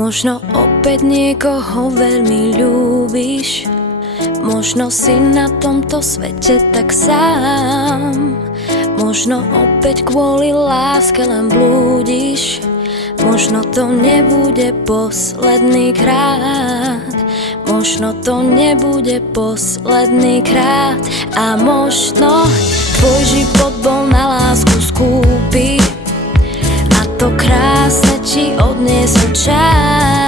Možno opäť niekoho veľmi ľúbiš, možno si na tomto svete tak sám. Možno opäť kvôli láske len blúdiš, možno to nebude posledný krát. Možno to nebude posledný krát. A možno tvoj život bol na lásku skúpy a to krásne ti odniesol čas.